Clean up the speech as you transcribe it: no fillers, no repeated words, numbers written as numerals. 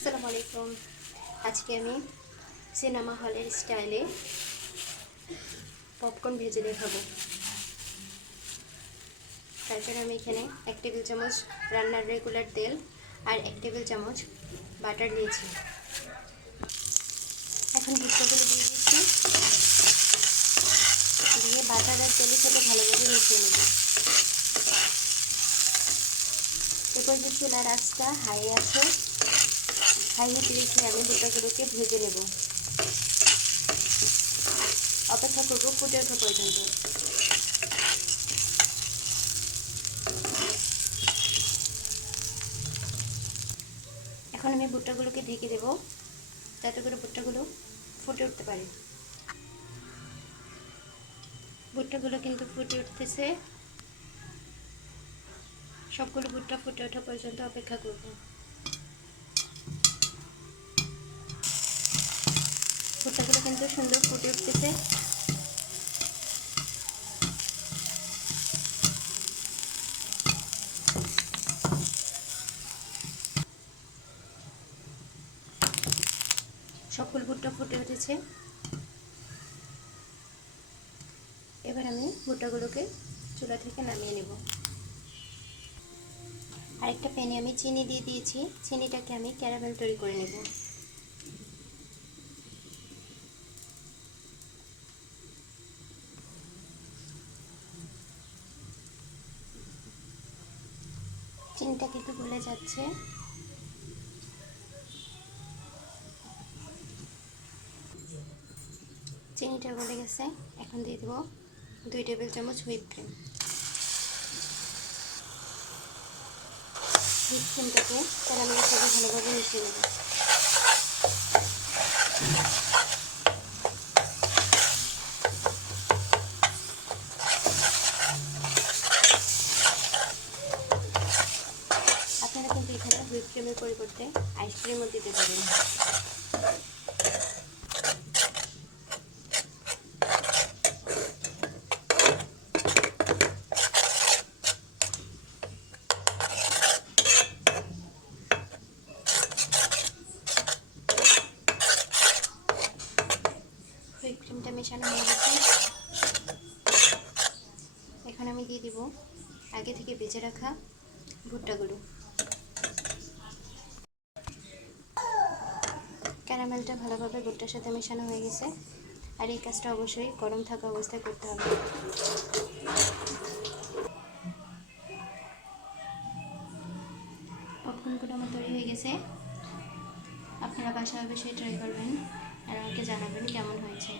আসসালামু আলাইকুম। আজকে আমি সিনেমা হলের স্টাইলে পপকর্ন ভেজে দেখাবো। তার জন্য আমি এখানে 1 টেবিল চামচ রান্নার রেগুলার তেল আর 1 টেবিল চামচ বাটার নিয়েছি। এখন ভুট্টাগুলো দিয়ে দিচ্ছি, দিয়ে বাটার আর তেলের সাথে ভালোভাবে মিশিয়ে নেব। এরপর যে চুলার আঁচটা হাই আছে, হাই হিটে রেখে আমি ভুট্টাগুলোকে ভেজে নেব। অপেক্ষা করব ফুটে ওঠা পর্যন্ত। এখন আমি ভুট্টাগুলোকে ঢেকে দেব যাতে করে ভুট্টাগুলো ফুটে উঠতে পারে। ভুট্টাগুলো কিন্তু ফুটে উঠতেছে, সবগুলো ভুট্টা ফুটে ওঠা পর্যন্ত অপেক্ষা করব। ভুট্টাগুলো কিন্তু সুন্দর ফুটে উঠতেছে। সবগুলো ভুট্টা ফুটে উঠেছে। এবার আমি ভুট্টাগুলোকে চুলা থেকে নামিয়ে নেব। আরেকটা প্যানে আমি চিনি দিয়ে দিয়েছি, চিনিটাকে আমি ক্যারামেল তৈরি করে নেব। চিনিটা কিন্তু গলে যাচ্ছে। চিনিটা গলে গেছে, এখন দিয়ে দেবো 2 টেবিল চামচ হুইপ ক্রিম। হুইপ ক্রিমটাকে ক্যারামেলের সাথে ভালোভাবে মিশিয়ে নেব। আপনারা কিন্তু এখানে হুইপ ক্রিমের পরিবর্তে আইসক্রিমও দিতে পারেন। হুইপ ক্রিমটা মেশানো হয়ে গেছে। এখন আমি দিয়ে দিব আগে থেকে ভেজে রাখা ভুট্টাগুলো। ক্যারামেলটা ভালোভাবে ভুট্টার সাথে মেশানো হয়ে গেছে, আর এই কাজটা অবশ্যই গরম থাকা অবস্থায় করতে হবে। পপকর্নগুলো আমার তৈরি হয়ে গেছে। আপনারা বাসায় অবশ্যই ট্রাই করবেন আর আমাকে জানাবেন কেমন হয়েছে।